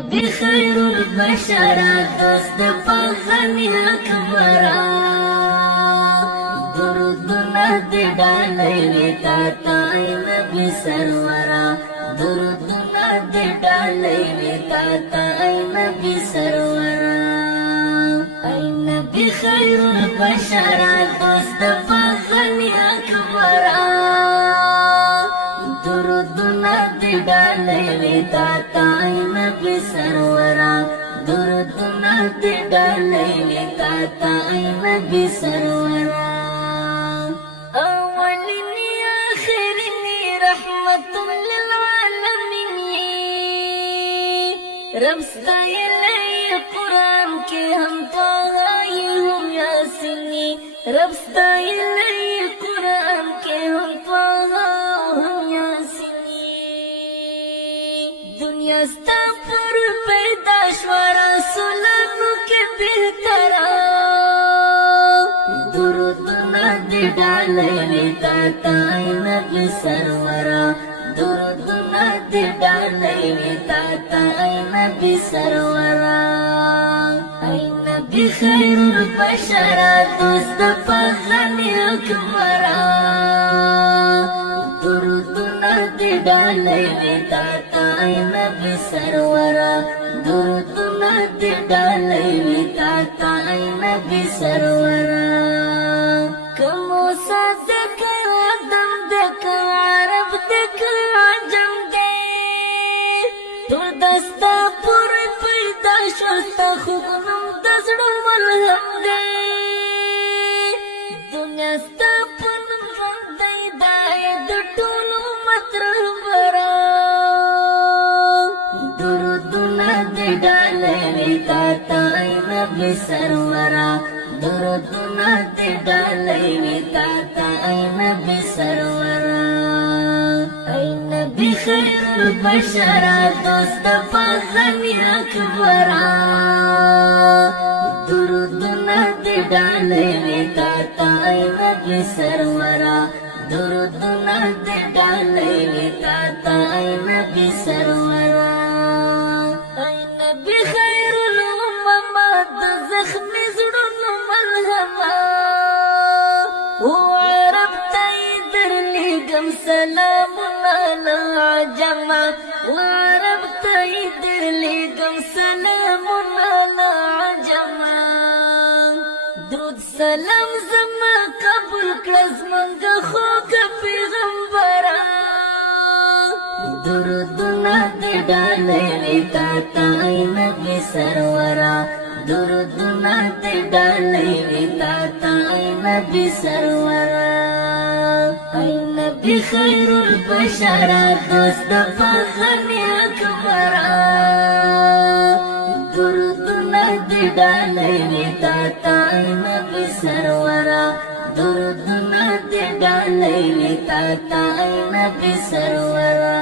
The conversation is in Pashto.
بخير البشر دوست پغنی اکبرا درودنا دی ډالۍ وي تا ته ای نبی سرورا درودنا دی ډالۍ وي تا ته ای نبی سرورا ای نبی خیر البشر دوست پغنی اکبرا درودنا دی ډالۍ وي تا ته ای نبی سرورا درودنا دی ډالۍ وي تا ته ای نبی سرورا اولنی آخرنی رحمت للعالمین رب ستایلی قرآن کے ہم طاہائی ہم یاسینی رب ستایلی قرآن کے ہم طاہا ہم یاسینی دنیا ستا پر پیدا شوا رسولانو کے بہترا درودنا دی ډالۍ وي تا ته ای نبی سرورا درودنا دی ډالۍ وي تا ته ای نبی سرورا ای نبی خیر البشر دوست پغنی اکبرا درودنا دی ډالۍ وي تا ته ای نبی سرورا درودنا دی ډالۍ وي تا ته ای نبی سرورا کمو صادق آدم دک عرب دک عجم دے ټول دستا پوری پیدا شوستا خوبنم دزړو ملهم دے دنیا ستا پنم ژوند دی دای د ټولو مطربرا درودنا دی ډالۍ وي تا ته ای نبی سرورا درودنا دی ډالۍ وي تا ته ای نبی سرورا ای نبی خیر البشر دوست پغنی اکبرا درودنا دی ډالۍ وي تا ته ای نبی سرورا درودنا دی ډالۍ وي تا ته ای نبی سرورا ای نبی خیر الامم د زخمی زړونو ملهما وعرب ته درلیږم سلامونه له عجمه وعرب ته درلیږم سلامونه له عجمه درود سلام زما قبول کړه زمونږ خوږه پیغمبره درودنا دی ډالۍ وي تا ته ای نبی سرورا درودنا دی ډالۍ وي تا ته ای نبی سرورا ای نبی خیر البشر دوست پغنی اکبرا درودنا دی ډالۍ وي تا ته ای نبی سرورا درودنا دی ډالۍ وي تا ته ای نبی سرورا